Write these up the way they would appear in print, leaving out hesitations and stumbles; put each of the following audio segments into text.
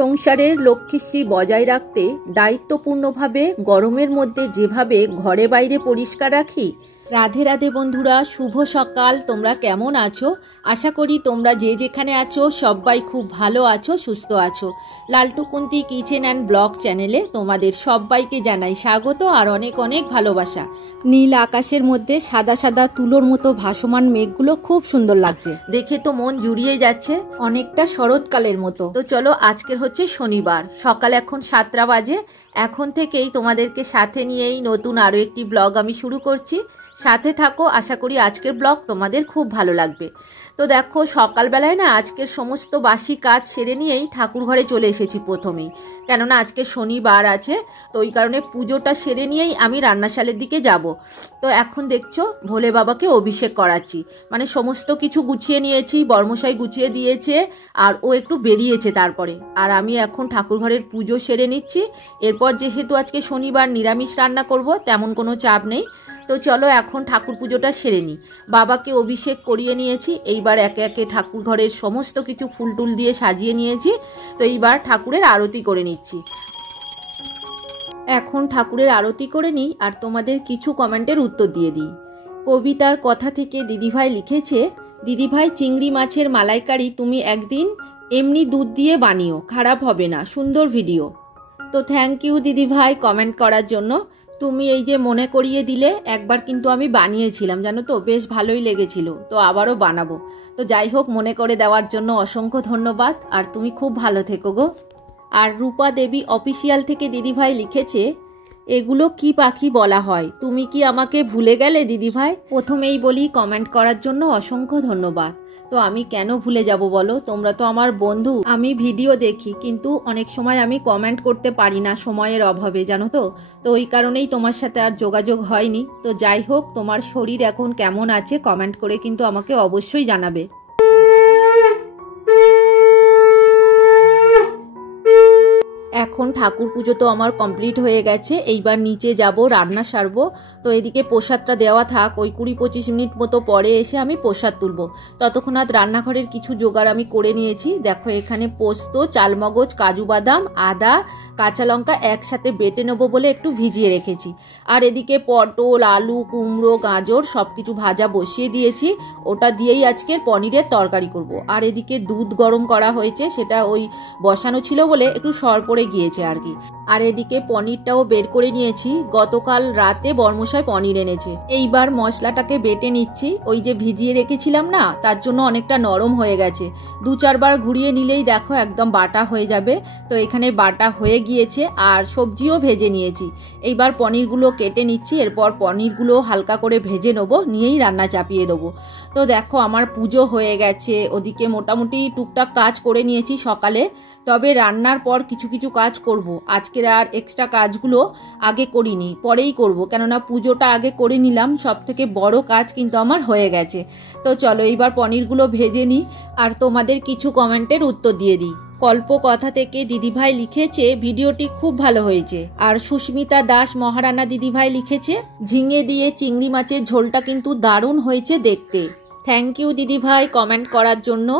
সংসারের লক্ষ্মীশ্রী বজায় রাখতে দায়িত্বপূর্ণভাবে গরমের মধ্যে যেভাবে ঘরে বাইরে পরিষ্কার রাখি। রাধে রাধে বন্ধুরা, শুভ সকাল। তোমরা কেমন আছো? আশা করি তোমরা যে যেখানে আছো সবাই খুব ভালো আছো, সুস্থ আছো। লালটু কুন্তি কিচেন অ্যান্ড ব্লগ চ্যানেলে তোমাদের সবাইকে জানাই স্বাগত আর অনেক অনেক ভালোবাসা। নীল আকাশের মধ্যে সাদা সাদা তুলোর মতো ভাসমান মেঘগুলো খুব সুন্দর লাগছে, দেখে তো মন জুড়িয়ে যাচ্ছে, অনেকটা শরৎকালের মতো। তো চলো, আজকের হচ্ছে শনিবার, সকাল এখন 7টা বাজে। এখন থেকেই তোমাদেরকে সাথে নিয়েই নতুন আরও একটি ব্লগ আমি শুরু করছি। সাথে থাকো, আশা করি আজকের ব্লগ তোমাদের খুব ভালো লাগবে। তো দেখো, সকালবেলায় না আজকের সমস্ত বাসি কাজ সেরে নিয়েই ঠাকুর ঘরে চলে এসেছি প্রথমেই, কেননা আজকে শনিবার আছে। তো ওই কারণে পুজোটা সেরে নিয়েই আমি রান্নাশালের দিকে যাব। তো এখন দেখছো ভোলে বাবাকে অভিষেক করাচ্ছি, মানে সমস্ত কিছু গুছিয়ে নিয়েছি, বর্মশাই গুছিয়ে দিয়েছে আর ও একটু বেরিয়েছে তারপরে। আর আমি এখন ঠাকুর ঘরের পুজো সেরে নিচ্ছি। এরপর যেহেতু আজকে শনিবার নিরামিষ রান্না করব, তেমন কোনো চাপ নেই। তো চলো এখন ঠাকুর পুজোটা সেরে নিই। বাবাকে অভিষেক করিয়ে নিয়েছি, এইবার একে একে ঠাকুর ঘরের সমস্ত কিছু ফুল টুল দিয়ে সাজিয়ে নিয়েছি। তো এইবার ঠাকুরের আরতি করে নিচ্ছি। এখন ঠাকুরের আরতি করে নিই আর তোমাদের কিছু কমেন্টের উত্তর দিয়ে দিই। কবিতার কথা থেকে দিদিভাই লিখেছে, দিদিভাই চিংড়ি মাছের মালাইকারি তুমি একদিন এমনি দুধ দিয়ে বানিও, খারাপ হবে না, সুন্দর ভিডিও। তো থ্যাংক ইউ দিদিভাই কমেন্ট করার জন্য। তুমি এই যে মনে করিয়ে দিলে, একবার কিন্তু আমি বানিয়েছিলাম জানো তো, বেশ ভালোই লেগেছিল। তো আবারও বানাবো। তো যাই হোক, মনে করে দেওয়ার জন্য অসংখ্য ধন্যবাদ। আর তুমি খুব ভালো থেকো গো। আর রূপা দেবী অফিসিয়াল থেকে দিদিভাই লিখেছে, এগুলো কি পাখি বলা হয়, তুমি কি আমাকে ভুলে গেলে দিদিভাই? প্রথমেই বলি, কমেন্ট করার জন্য অসংখ্য ধন্যবাদ। তো আমি কেন ভুলে যাব বলো, তোমরা তো আমার বন্ধু। আমি ভিডিও দেখি, কিন্তু অনেক সময় আমি কমেন্ট করতে পারি না সময়ের অভাবে, জানো তো। তো ওই কারণেই তোমার সাথে আর যোগাযোগ হয়নি। তো যাই হোক, তোমার শরীর এখন কেমন আছে কমেন্ট করে কিন্তু আমাকে অবশ্যই জানাবে। এখন ঠাকুর পুজো তো আমার কমপ্লিট হয়ে গেছে, এইবার নিচে যাব, রান্না সারবো। তো এদিকে প্রসাদটা দেওয়া থাক, ওই 20-25 মিনিট মতো পরে এসে আমি প্রসাদ তুলবো। ততক্ষণাৎ রান্নাঘরের কিছু জোগাড় আমি করে নিয়েছি। দেখো, এখানে পোস্ত, চালমগজ, কাজু বাদাম, আদা, কাঁচা লঙ্কা একসাথে বেটে নেবো বলে একটু ভিজিয়ে রেখেছি। আর এদিকে পটল, আলু, কুমড়ো, গাজর সব কিছু ভাজা বসিয়ে দিয়েছি। ওটা দিয়েই আজকে পনিরের তরকারি করব। আর এদিকে দুধ গরম করা হয়েছে, সেটা ওই বসানো ছিল বলে একটু সর পড়ে গিয়েছে আর কি। আর এদিকে পনিরটাও বের করে নিয়েছি, গতকাল রাতে বর্মশাই পনির এনেছে। এইবার মশলাটাকে বেটে নিচ্ছি। ওই যে ভিজিয়ে রেখেছিলাম না, তার জন্য অনেকটা নরম হয়ে গেছে। 2-4 বার ঘুরিয়ে নিলেই দেখো একদম বাটা হয়ে যাবে। তো এখানে বাটা হয়ে গিয়েছে আর সবজিও ভেজে নিয়েছি। এইবার পনিরগুলো কেটে নিচ্ছি, এরপর পনিরগুলো হালকা করে ভেজে নেবো, নিয়েই রান্না চাপিয়ে দেবো। তো দেখো, আমার পুজো হয়ে গেছে, ওদিকে মোটামুটি টুকটাক কাজ করে নিয়েছি সকালে। তবে রান্নার পর কিছু কিছু কাজ করব। আজকের আর এক্সট্রা কাজগুলো আগে করিনি, পরেই করব, কেননা পুজোটা আগে করে নিলাম। সব থেকে বড় কাজ কিন্তু আমার হয়ে গেছে। তো চলো এইবার পনিরগুলো ভেজে নিই আর তোমাদের কিছু কমেন্টের উত্তর দিয়ে দিই। কল্প কথা থেকে দিদিভাই লিখেছে, ভিডিওটি খুব ভালো হয়েছে। আর সুস্মিতা দাস মহারানা দিদিভাই লিখেছে, ঝিঙে দিয়ে চিংড়ি মাছের ঝোলটা কিন্তু দারুণ হয়েছে দেখতে। থ্যাংক ইউ দিদিভাই কমেন্ট করার জন্য।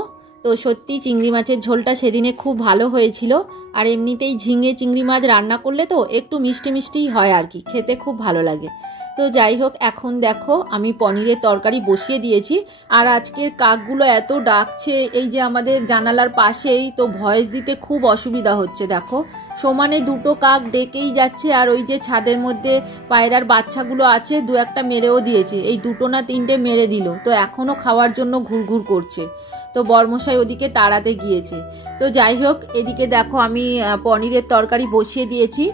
তো সত্যি চিংড়ি মাছের ঝোলটা সেদিনে খুব ভালো হয়েছিল। আর এমনিতেই ঝিঙে চিংড়ি মাছ রান্না করলে তো একটু মিষ্টি মিষ্টিই হয় আর কি, খেতে খুব ভালো লাগে। তো যাই হোক, এখন দেখো আমি পনিরের তরকারি বসিয়ে দিয়েছি। আর আজকের কাকগুলো এত ডাকছে এই যে আমাদের জানালার পাশেই, তো ভয়েস দিতে খুব অসুবিধা হচ্ছে। দেখো, সমানে 2টো কাক ডেকেই যাচ্ছে। আর ওই যে ছাদের মধ্যে পায়রার বাচ্চাগুলো আছে, 2-1টা মেরেও দিয়েছে, এই 2টো না 3টে মেরে দিল। তো এখনও খাওয়ার জন্য ঘুরঘুর করছে। তো বর্মশাই ওদিকে তাড়াতে গিয়েছে। তো যাই হোক, এদিকে দেখো আমি পনিরের তরকারি বসিয়ে দিয়েছি।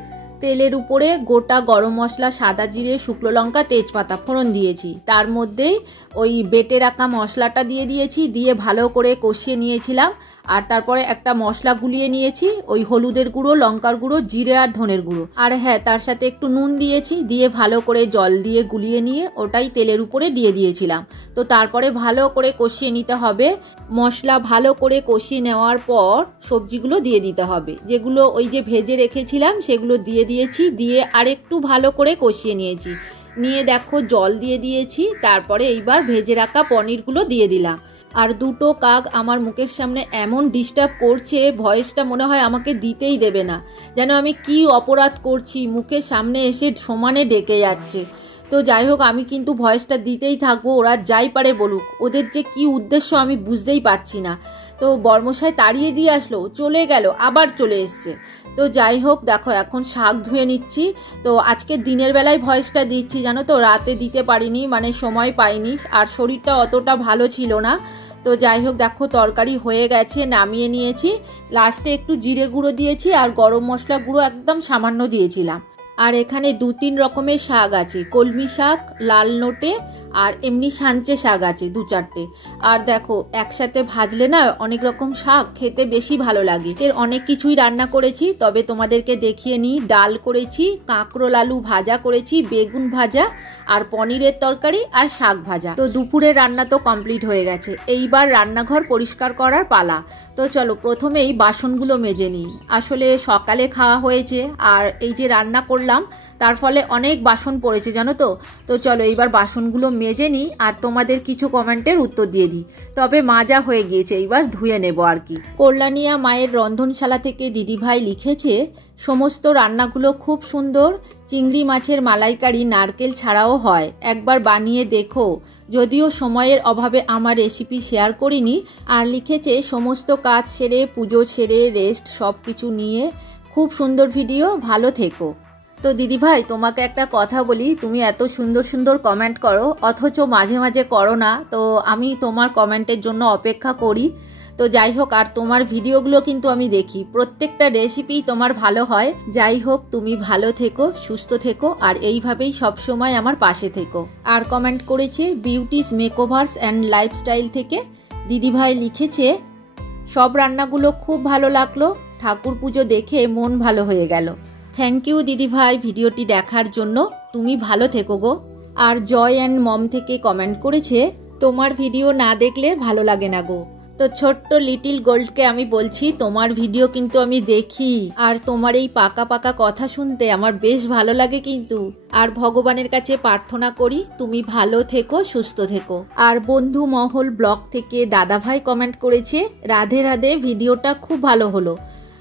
তেলের উপরে গোটা গরম মশলা, সাদা জিরে, শুকনো লঙ্কা, তেজপাতা ফোড়ন দিয়েছি। তার মধ্যেই ওই বেটে রাখা মশলাটা দিয়ে দিয়েছি, দিয়ে ভালো করে কষিয়ে নিয়েছিলাম। আর তারপরে একটা মশলা গুলিয়ে নিয়েছি, ওই হলুদের গুঁড়ো, লঙ্কার গুঁড়ো, জিরে আর ধনের গুঁড়ো। আর হ্যাঁ, তার সাথে একটু নুন দিয়েছি, দিয়ে ভালো করে জল দিয়ে গুলিয়ে নিয়ে ওটাই তেলের উপরে দিয়ে দিয়েছিলাম। তো তারপরে ভালো করে কষিয়ে নিতে হবে। মশলা ভালো করে কষিয়ে নেওয়ার পর সবজিগুলো দিয়ে দিতে হবে, যেগুলো ওই যে ভেজে রেখেছিলাম সেগুলো দিয়ে দিয়েছি। দিয়ে আরেকটু ভালো করে কষিয়ে নিয়েছি। নিয়ে দেখো জল দিয়ে দিয়েছি। তারপরে এইবার ভেজে রাখা পনিরগুলো দিয়ে দিলাম। আর দুটো কাক আমার মুখের সামনে এমন ডিস্টার্ব করছে, ভয়েসটা মনে হয় আমাকে দিতেই দেবে না, যেন আমি কি অপরাধ করছি, মুখের সামনে এসে সমানে ডেকে যাচ্ছে। তো যাই হোক, আমি কিন্তু ভয়েসটা দিতেই থাকবো, ওরা যাই পারে বলুক, ওদের যে কি উদ্দেশ্য আমি বুঝতেই পারছি না। তো বর্মশাই তাড়িয়ে দিয়ে আসলো, চলে গেল, আবার চলে এসছে। তো যাই হোক, দেখো এখন শাক ধুয়ে নিচ্ছি। তো আজকে দিনের বেলায় ভয়েসটা দিচ্ছি, জানো তো, রাতে দিতে পারিনি, মানে সময় পাইনি, আর শরীরটা অতটা ভালো ছিল না। তো যাই হোক, দেখো তরকারি হয়ে গেছে, নামিয়ে নিয়েছি। লাস্টে একটু জিরে গুঁড়ো দিয়েছি আর গরম মশলা গুঁড়ো একদম সামান্য দিয়েছিলাম। আর এখানে 2-3 রকমের শাক আছে, কলমি শাক, লাল নোটে, আর এমনি সাঞ্চে শাক আছে 2-4টে। আর দেখো একসাথে ভাজলে না অনেক রকম শাক খেতে বেশি ভালো লাগে। এর অনেক কিছুই রান্না করেছি, তবে তোমাদেরকে দেখিয়ে নিই। ডাল করেছি, কাঁকরোল আলু ভাজা করেছি, বেগুন ভাজা, আর পনিরের তরকারি, আর শাক ভাজা। তো দুপুরের রান্না তো কমপ্লিট হয়ে গেছে, এইবার রান্নাঘর পরিষ্কার করার পালা। তো চলো প্রথমেই বাসনগুলো মেজে নিই। আসলে সকালে খাওয়া হয়েছে আর এই যে রান্না করলাম, তার ফলে অনেক বাসন পড়েছে, জানো তো। তো চলো এইবার বাসনগুলো মেজে নিই আর তোমাদের কিছু কমেন্টের উত্তর দিয়ে দিই। তবে মাজা হয়ে গিয়েছে, এইবার ধুয়ে নেব আর কি। কল্যাণিয়া মায়ের রন্ধনশালা থেকে দিদিভাই লিখেছে, সমস্ত রান্নাগুলো খুব সুন্দর, চিংড়ি মাছের মালাইকারি নারকেল ছাড়াও হয়, একবার বানিয়ে দেখো। যদিও সময়ের অভাবে আমার রেসিপি শেয়ার করিনি। আর লিখেছে, সমস্ত কাজ সেরে, পুজো সেরে, রেস্ট সব কিছু নিয়ে খুব সুন্দর ভিডিও, ভালো থেকো। তো দিদিভাই তোমাকে একটা কথা বলি, তুমি এত সুন্দর সুন্দর কমেন্ট করো, অথচ মাঝে মাঝে করো না। তো আমি তোমার কমেন্টের জন্য অপেক্ষা করি। তো যাই হোক, আর তোমার ভিডিওগুলো কিন্তু আমি দেখি, প্রত্যেকটা রেসিপি তোমার ভালো হয়। যাই হোক, তুমি ভালো থেকো, সুস্থ থেকো, আর এইভাবেই সবসময় আমার পাশে থেকো। আর কমেন্ট করেছে বিউটিস মেকওভার্স অ্যান্ড লাইফস্টাইল থেকে দিদিভাই লিখেছে, সব রান্নাগুলো খুব ভালো লাগলো, ঠাকুর পুজো দেখে মন ভালো হয়ে গেল। থ্যাংক ইউ দিদিভাই ভিডিওটি দেখার জন্য, তুমি ভালো থেকো গো। আর জয় অ্যান্ড মম থেকে কমেন্ট করেছে, তোমার ভিডিও না দেখলে ভালো লাগে না গো। তো ছোট্ট লিটিল গোল্ডকে আমি বলছি, তোমার ভিডিও কিন্তু আমি দেখি, আর তোমার এই পাকা পাকা কথা শুনতে আমার বেশ ভালো লাগে কিন্তু। আর ভগবানের কাছে প্রার্থনা করি তুমি ভালো থেকো, সুস্থ থেকো। আর বন্ধু মহল ব্লগ থেকে দাদাভাই কমেন্ট করেছে, রাধে রাধে, ভিডিওটা খুব ভালো হলো।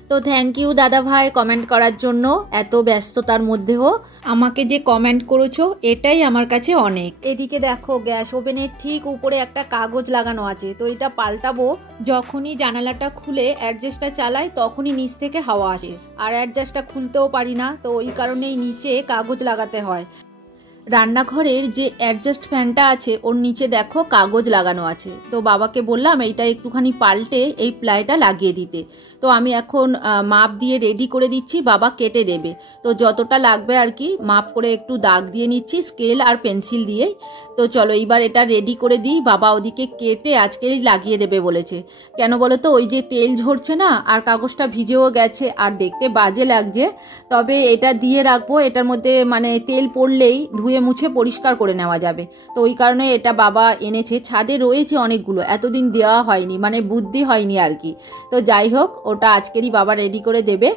তো থ্যাংক ইউ দাদা ভাই কমেন্ট করার জন্য, এত ব্যস্ততার মধ্যেও আমাকে যে কমেন্ট করেছো এটাই আমার কাছে অনেক। এদিকে দেখো গ্যাস ওভেনের ঠিক উপরে একটা কাগজ লাগানো আছে, তো এটা পাল্টাবো। যখনই জানালাটা খুলে অ্যাডজাস্টটা চালাই তখনই নিচ থেকে হাওয়া আসে, আর অ্যাডজাস্টটা খুলতেও পারি না, তো ওই কারণেই নিচে কাগজ লাগাতে হয়। রান্নাঘরের যে অ্যাডজাস্ট ফ্যানটা আছে ওর নিচে দেখো কাগজ লাগানো আছে। তো বাবাকে বললাম এইটা একটুখানি পাল্টে এই প্লাইটা লাগিয়ে দিতে। তো আমি এখন মাপ দিয়ে রেডি করে দিচ্ছি, বাবা কেটে দেবে। তো যতটা লাগবে আর কি মাপ করে একটু দাগ দিয়ে নিচ্ছি স্কেল আর পেন্সিল দিয়ে। তো চলো এইবার এটা রেডি করে দিই, বাবা ওদিকে কেটে আজকেই লাগিয়ে দেবে বলেছে। কেন বলো তো, ওই যে তেল ঝরছে না, আর কাগজটা ভিজেও গেছে আর দেখতে বাজে লাগছে। তবে এটা দিয়ে রাখবো, এটার মধ্যে মানে তেল পড়লেই ধুয়ে মুছে পরিষ্কার করে নেওয়া যাবে। তো ওই কারণে এটা বাবা এনেছে, ছাদে রয়েছে অনেকগুলো, এতদিন দেওয়া হয়নি, মানে বুদ্ধি হয়নি আর কি। তো যাই হোক, ওটা আজকেরই বাবা রেডি করে দেবে,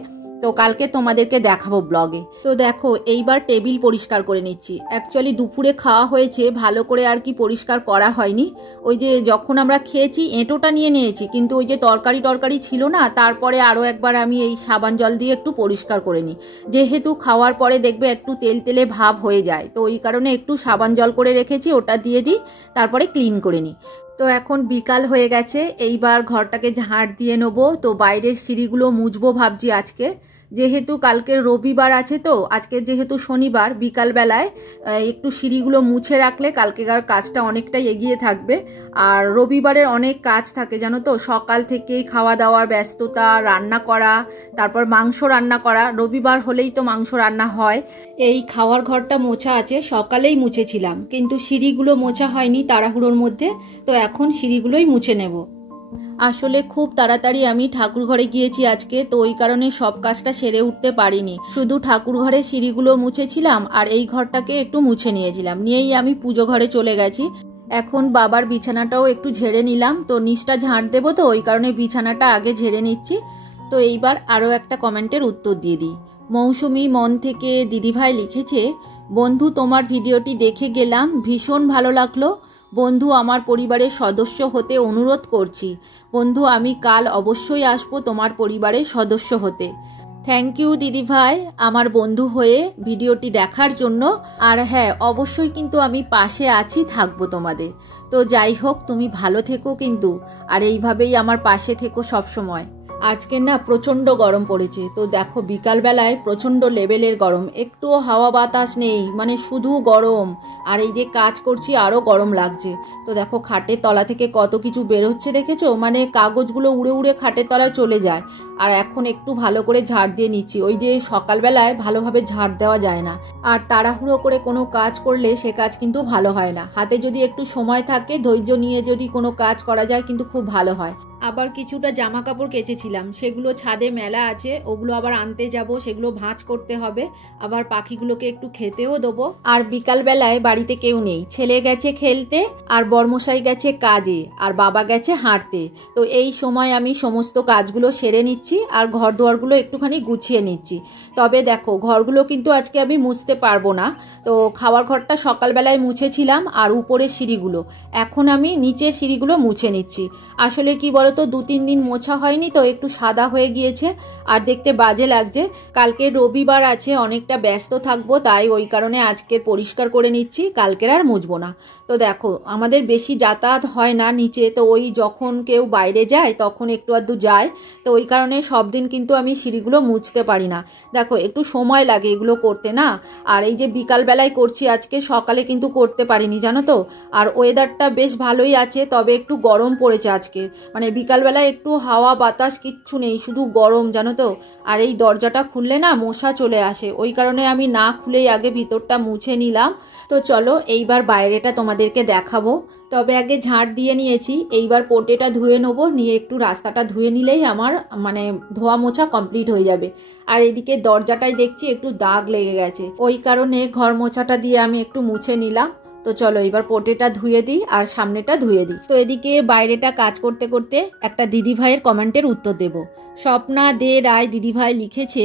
তো কালকে তোমাদেরকে দেখাবো ব্লগে। তো দেখো এইবার টেবিল পরিষ্কার করে নিচ্ছি। অ্যাকচুয়ালি দুপুরে খাওয়া হয়েছে, ভালো করে আর কি পরিষ্কার করা হয়নি। ওই যে যখন আমরা খেয়েছি এঁটোটা নিয়ে নিয়েছি, কিন্তু ওই যে তরকারি ছিল না, তারপরে আরও একবার আমি এই সাবান জল দিয়ে একটু পরিষ্কার করে নিই। যেহেতু খাওয়ার পরে দেখবে একটু তেল তেলে ভাব হয়ে যায়, তো ওই কারণে একটু সাবান জল করে রেখেছি, ওটা দিয়ে দিই, তারপরে ক্লিন করে নিই। তো এখন বিকাল হয়ে গেছে, এইবার ঘরটাকে ঝাড় দিয়ে নেবো। তো বাইরের সিঁড়িগুলো মুছবো ভাবছি আজকে, যেহেতু কালকে রবিবার আছে, তো আজকে যেহেতু শনিবার, বিকালবেলায় একটু সিঁড়িগুলো মুছে রাখলে কালকেকার কাজটা অনেকটাই এগিয়ে থাকবে। আর রবিবারের অনেক কাজ থাকে জানো তো, সকাল থেকেই খাওয়া দাওয়ার ব্যস্ততা, রান্না করা, তারপর মাংস রান্না করা। রবিবার হলেই তো মাংস রান্না হয়। এই খাওয়ার ঘরটা মোছা আছে, সকালেই মুছেছিলাম, কিন্তু সিঁড়িগুলো মোছা হয়নি তাড়াহুড়োর মধ্যে, তো এখন সিঁড়িগুলোই মুছে নেব। আসলে খুব তাড়াতাড়ি আমি ঠাকুর ঘরে গিয়েছি আজকে, তো ওই কারণে সব কাজটা সেরে উঠতে পারিনি। শুধু ঠাকুর ঘরে সিঁড়িগুলো মুছেছিলাম আর এই ঘরটাকে একটু মুছে নিয়েছিলাম, নিয়েই আমি পুজো ঘরে চলে গেছি। এখন বাবার বিছানাটাও একটু ঝেড়ে নিলাম, তো নিচটা ঝাঁট দেবো, তো ওই কারণে বিছানাটা আগে ঝেড়ে নিচ্ছি। তো এইবার আরও একটা কমেন্টের উত্তর দিয়ে দিই। মৌসুমি মন থেকে দিদিভাই লিখেছে, বন্ধু তোমার ভিডিওটি দেখে গেলাম, ভীষণ ভালো লাগলো, বন্ধু আমার পরিবারের সদস্য হতে অনুরোধ করছি। বন্ধু আমি কাল অবশ্যই আসবো তোমার পরিবারের সদস্য হতে। থ্যাংক ইউ দিদিভাই আমার বন্ধু হয়ে ভিডিওটি দেখার জন্য। আর হ্যাঁ, অবশ্যই কিন্তু আমি পাশে আছি, থাকবো তোমাদের। তো যাই হোক, তুমি ভালো থেকো কিন্তু, আর এইভাবেই আমার পাশে থেকো সব সময়। আজকে না প্রচণ্ড গরম পড়েছে। তো দেখো বিকালবেলায় প্রচণ্ড লেভেলের গরম, একটুও হাওয়া বাতাস নেই, মানে শুধু গরম। আর এই যে কাজ করছি আরও গরম লাগছে। তো দেখো খাটের তলা থেকে কত কিছু বেরোচ্ছে দেখেছো, মানে কাগজগুলো উড়ে উড়ে খাটের তলায় চলে যায়। আর এখন একটু ভালো করে ঝাড় দিয়ে নিচ্ছি। ওই যে সকালবেলায় ভালোভাবে ঝাড় দেওয়া যায় না, আর তাড়াহুড়ো করে কোনো কাজ করলে সে কাজ কিন্তু ভালো হয় না। হাতে যদি একটু সময় থাকে, ধৈর্য নিয়ে যদি কোনো কাজ করা যায় কিন্তু খুব ভালো হয়। আবার কিছুটা জামা কাপড় কেচেছিলাম, সেগুলো ছাদে মেলা আছে, ওগুলো আবার আনতে যাব, সেগুলো ভাঁজ করতে হবে। আবার পাখিগুলোকে একটু খেতেও দেবো। আর বিকালবেলায় বাড়িতে কেউ নেই, ছেলে গেছে খেলতে, আর বর্মশাই গেছে কাজে, আর বাবা গেছে হাঁটতে। তো এই সময় আমি সমস্ত কাজগুলো সেরে নিচ্ছি, আর ঘর দুয়ারগুলো একটুখানি গুছিয়ে নিচ্ছি। তবে দেখো ঘরগুলো কিন্তু আজকে আমি মুছতে পারবো না। তো খাওয়ার ঘরটা সকালবেলায় মুছেছিলাম, আর উপরের সিঁড়িগুলো, এখন আমি নিচের সিঁড়িগুলো মুছে নিচ্ছি। আসলে কি বলতো, 2-3 দিন মোছা হয়নি, তো একটু সাদা হয়ে গিয়েছে আর দেখতে বাজে লাগছে। কালকে রবিবার আছে, অনেকটা ব্যস্ত থাকবো, তাই ওই কারণে আজকে পরিষ্কার করে নিচ্ছি, কালকের আর মুছবো না। তো দেখো আমাদের বেশি যাতায়াত হয় না নিচে, তো ওই যখন কেউ বাইরে যায় তখন একটু আধটু যায়। তো ওই কারণে সব দিন কিন্তু আমি সিঁড়িগুলো মুছতে পারি না। দেখো একটু সময় লাগে এগুলো করতে না। আর এই যে বিকালবেলায় করছি, আজকে সকালে কিন্তু করতে পারিনি জানো তো। আর ওয়েদারটা বেশ ভালোই আছে, তবে একটু গরম পড়েছে আজকে, মানে বিকালবেলায় একটু হাওয়া বাতাস কিচ্ছু নেই, শুধু গরম জানো তো। আর এই দরজাটা খুললে না মশা চলে আসে, ওই কারণে আমি না খুলেই আগে ভিতরটা মুছে নিলাম। তো চলো এইবার বাইরেটা তোমাদেরকে দেখাবো। তবে আগে ঝাড় দিয়ে নিয়েছি, এইবার পোটেটা ধুয়ে নেবো, নিয়ে একটু রাস্তাটা ধুয়ে নিলেই আমার মানে ধোয়া মোছা কমপ্লিট হয়ে যাবে। আর এদিকে দরজাটায় দেখছি একটু দাগ লেগে গেছে, ওই কারণে ঘর মোছাটা দিয়ে আমি একটু মুছে নিলাম। তো চলো এবার পোটেটা ধুয়ে দিই আর সামনেটা ধুয়ে দিই। তো এদিকে বাইরেটা কাজ করতে করতে একটা দিদিভাইয়ের কমেন্টের উত্তর দেব। স্বপ্না দে রায় দিদিভাই লিখেছে,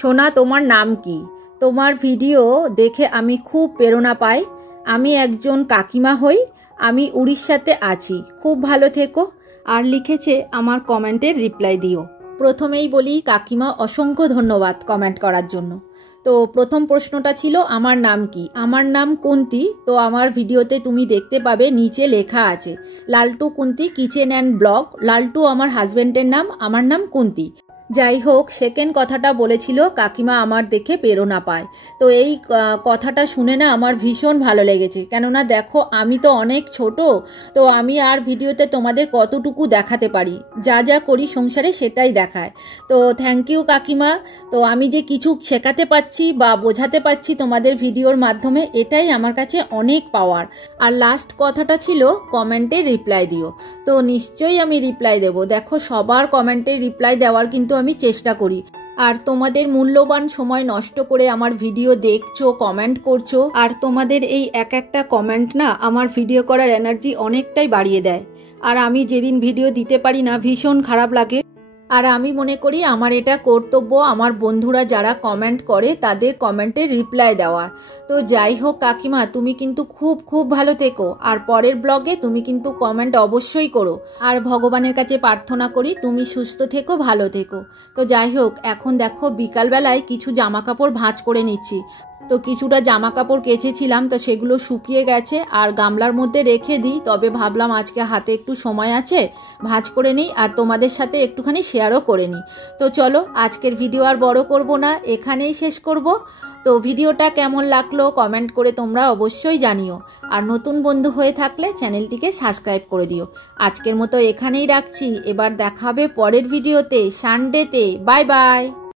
সোনা তোমার নাম কি? তোমার ভিডিও দেখে আমি খুব প্রেরণা পাই। আমি একজন কাকিমা হই, আমি উড়িষ্যাতে আছি, খুব ভালো থেকো। আর লিখেছে আমার কমেন্টের রিপ্লাই দিও। প্রথমেই বলি কাকিমা অসংখ্য ধন্যবাদ কমেন্ট করার জন্য। তো প্রথম প্রশ্নটা ছিল আমার নাম কি। আমার নাম কুন্তি। তো আমার ভিডিওতে তুমি দেখতে পাবে নিচে লেখা আছে লালটু কুন্তি কিচেন অ্যান্ড ব্লগ। লালটু আমার হাজবেন্ডের নাম, আমার নাম কুন্তি। যাই হোক, সেকেন্ড কথাটা বলেছিল কাকিমা আমার দেখে প্রেরণা পায়। তো এই কথাটা শুনে না আমার ভীষণ ভালো লেগেছে, কেননা দেখো আমি তো অনেক ছোট, তো আমি আর ভিডিওতে তোমাদের কতটুকু দেখাতে পারি, যা যা করি সংসারে সেটাই দেখায়। তো থ্যাংক ইউ কাকিমা। তো আমি যে কিছু শেখাতে পাচ্ছি বা বোঝাতে পাচ্ছি তোমাদের ভিডিওর মাধ্যমে, এটাই আমার কাছে অনেক পাওয়ার। আর লাস্ট কথাটা ছিল কমেন্টে রিপ্লাই দিও। তো নিশ্চয়ই আমি রিপ্লাই দেব। দেখো সবার কমেন্টে রিপ্লাই দেওয়ার কিন্তু আমি চেষ্টা করি। আর তোমাদের মূল্যবান সময় নষ্ট করে আমার ভিডিও দেখছো, কমেন্ট করছো, আর তোমাদের এই এক একটা কমেন্ট না আমার ভিডিও করার এনার্জি অনেকটাই বাড়িয়ে দেয়। আর আমি যেদিন ভিডিও দিতে পারি না ভীষণ খারাপ লাগে। আর আমি মনে করি আমার এটা কর্তব্য আমার বন্ধুরা যারা কমেন্ট করে তাদের কমেন্টে রিপ্লাই দেওয়ার। তো যাই হোক কাকিমা, তুমি কিন্তু খুব খুব ভালো থেকো, আর পরের ব্লগে তুমি কিন্তু কমেন্ট অবশ্যই করো। আর ভগবানের কাছে প্রার্থনা করি তুমি সুস্থ থেকো, ভালো থেকো। তো যাই হোক, এখন দেখো বিকালবেলায় কিছু জামা কাপড় ভাঁজ করে নিচ্ছি। তো কিছুটা জামা কাপড় কেচেছিলাম, তো সেগুলো শুকিয়ে গেছে আর গামলার মধ্যে রেখে দিই। তবে ভাবলাম আজকে হাতে একটু সময় আছে, ভাঁজ করে নিই আর তোমাদের সাথে একটুখানি শেয়ারও করে নিই। তো চলো আজকের ভিডিও আর বড় করব না, এখানেই শেষ করব। তো ভিডিওটা কেমন লাগলো কমেন্ট করে তোমরা অবশ্যই জানিও। আর নতুন বন্ধু হয়ে থাকলে চ্যানেলটিকে সাবস্ক্রাইব করে দিও। আজকের মতো এখানেই রাখছি, এবার দেখা হবে পরের ভিডিওতে, সানডেতে। Bye bye.